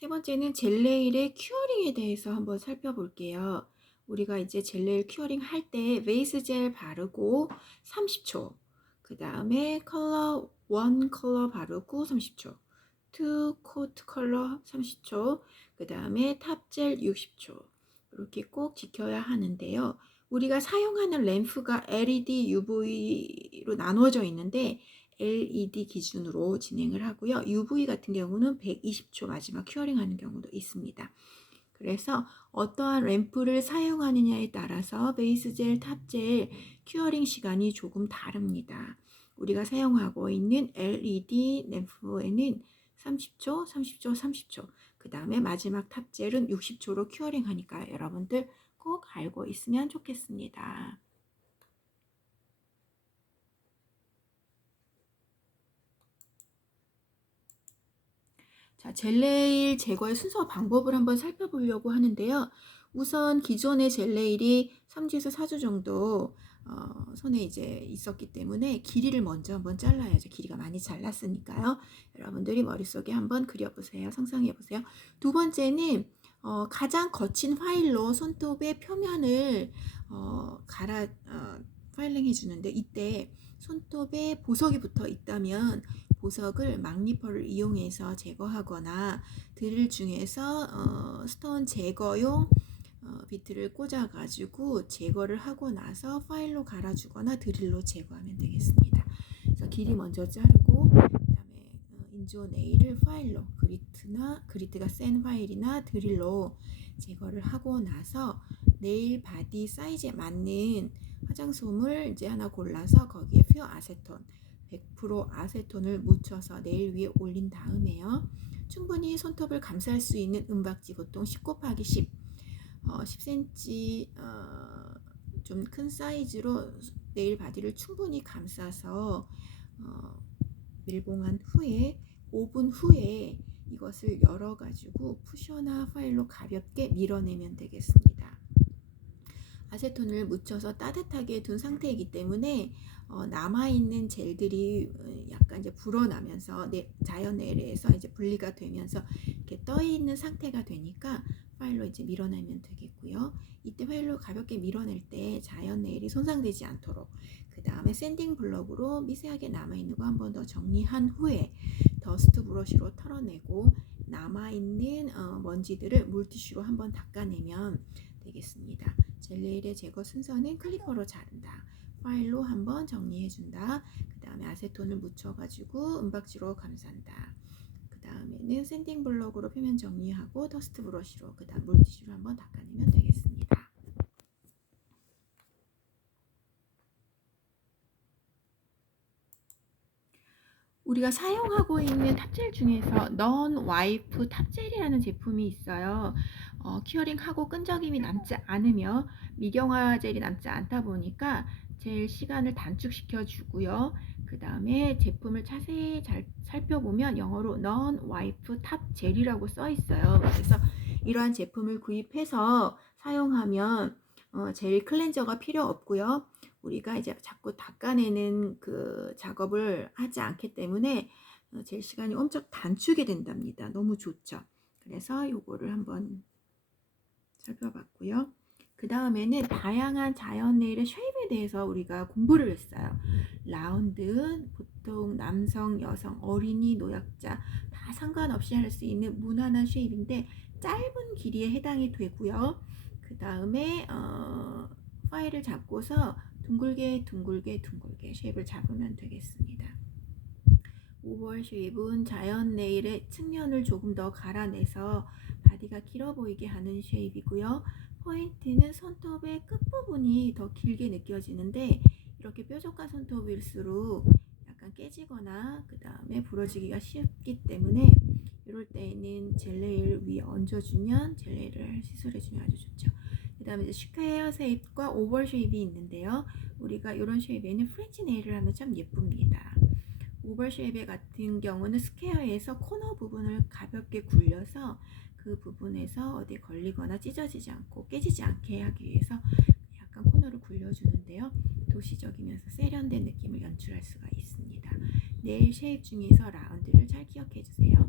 세 번째는 젤네일의 큐어링에 대해서 한번 살펴볼게요. 우리가 이제 젤네일 큐어링 할 때 베이스 젤 바르고 30초. 그 다음에 컬러 원 컬러 바르고 30초. 투 코트 컬러 30초. 그 다음에 탑젤 60초. 이렇게 꼭 지켜야 하는데요. 우리가 사용하는 램프가 LED, UV로 나누어져 있는데 LED 기준으로 진행을 하고요. UV 같은 경우는 120초 마지막 큐어링 하는 경우도 있습니다. 그래서 어떠한 램프를 사용하느냐에 따라서 베이스 젤, 탑 젤, 큐어링 시간이 조금 다릅니다. 우리가 사용하고 있는 LED 램프에는 30초, 30초, 30초. 그 다음에 마지막 탑 젤은 60초로 큐어링 하니까 여러분들 꼭 알고 있으면 좋겠습니다. 자, 젤레일 제거의 순서 방법을 한번 살펴보려고 하는데요. 우선 기존의 젤레일이 3주에서 4주 정도 어, 손에 이제 있었기 때문에 길이를 먼저 한번 잘라야죠. 길이가 많이 잘랐으니까요. 여러분들이 머릿속에 한번 그려보세요. 상상해보세요. 두 번째는 어, 가장 거친 파일로 손톱의 표면을 어, 갈아 어, 파일링 해주는데 이때 손톱에 보석이 붙어 있다면 보석을 막리퍼를 이용해서 제거하거나 드릴 중에서 어, 스톤 제거용 어, 비트를 꽂아가지고 제거를 하고 나서 파일로 갈아주거나 드릴로 제거하면 되겠습니다. 그래서 길이 먼저 자르고 그다음에 어, 인조 네일을 파일로 그리트나 그리트가 센 파일이나 드릴로 제거를 하고 나서 네일 바디 사이즈에 맞는 화장솜을 이제 하나 골라서 거기에 퓨어 아세톤 100% 아세톤을 묻혀서 네일 위에 올린 다음에요. 충분히 손톱을 감쌀 수 있는 은박지 보통 10 곱하기 10, 어, 10cm 어, 좀 큰 사이즈로 네일 바디를 충분히 감싸서 어, 밀봉한 후에 5분 후에 이것을 열어가지고 푸셔나 파일로 가볍게 밀어내면 되겠습니다. 아세톤을 묻혀서 따뜻하게 둔 상태이기 때문에 어, 남아있는 젤들이 어, 약간 이제 불어나면서 네, 자연 내일에서 이제 분리가 되면서 이렇게 떠 있는 상태가 되니까 파일로 이제 밀어내면 되겠고요. 이때 파일로 가볍게 밀어낼 때 자연 네일이 손상되지 않도록 그 다음에 샌딩 블럭으로 미세하게 남아있는 거 한 번 더 정리한 후에 더스트 브러쉬로 털어내고 남아있는 어, 먼지들을 물티슈로 한 번 닦아내면 되겠습니다. 젤네일의 제거 순서는 클리퍼로 자른다. 파일로 한번 정리해준다. 그 다음에 아세톤을 묻혀가지고 은박지로 감싼다. 그 다음에는 샌딩 블럭으로 표면 정리하고 더스트 브러쉬로 그 다음 물티슈로 한번 닦아내면 되겠습니다. 우리가 사용하고 있는 탑젤 중에서 넌 와이프 탑젤이라는 제품이 있어요. 어, 큐어링하고 끈적임이 남지 않으며 미경화 젤이 남지 않다 보니까 젤 시간을 단축시켜 주고요. 그 다음에 제품을 자세히 잘 살펴보면 영어로 non wipe top 젤이라고 써 있어요. 그래서 이러한 제품을 구입해서 사용하면 어, 젤 클렌저가 필요 없고요. 우리가 이제 자꾸 닦아내는 그 작업을 하지 않기 때문에 어, 젤 시간이 엄청 단축이 된답니다. 너무 좋죠. 그래서 요거를 한번 살펴봤고요. 그 다음에는 다양한 자연 네일의 쉐입에 대해서 우리가 공부를 했어요. 라운드, 보통 남성, 여성, 어린이, 노약자 다 상관없이 할 수 있는 무난한 쉐입인데 짧은 길이에 해당이 되고요. 그 다음에 어, 파일을 잡고서 둥글게 둥글게 둥글게 쉐입을 잡으면 되겠습니다. 오벌 쉐입은 자연 네일의 측면을 조금 더 갈아내서 바디가 길어 보이게 하는 쉐입이고요. 포인트는 손톱의 끝부분이 더 길게 느껴지는데 이렇게 뾰족한 손톱일수록 약간 깨지거나 그 다음에 부러지기가 쉽기 때문에 이럴 때에는 젤레일 위에 얹어주면 젤레일을 시술해주면 아주 좋죠. 그 다음에 이제 슈케어 쉐입과 오벌 쉐입이 있는데요. 우리가 이런 쉐입에는 프렌치 네일을 하면 참 예쁩니다. 오벌 쉐입 같은 경우는 스퀘어에서 코너 부분을 가볍게 굴려서 그 부분에서 어디 걸리거나 찢어지지 않고 깨지지 않게 하기 위해서 약간 코너를 굴려주는데요. 도시적이면서 세련된 느낌을 연출할 수가 있습니다. 네일 쉐입 중에서 라운드를 잘 기억해 주세요.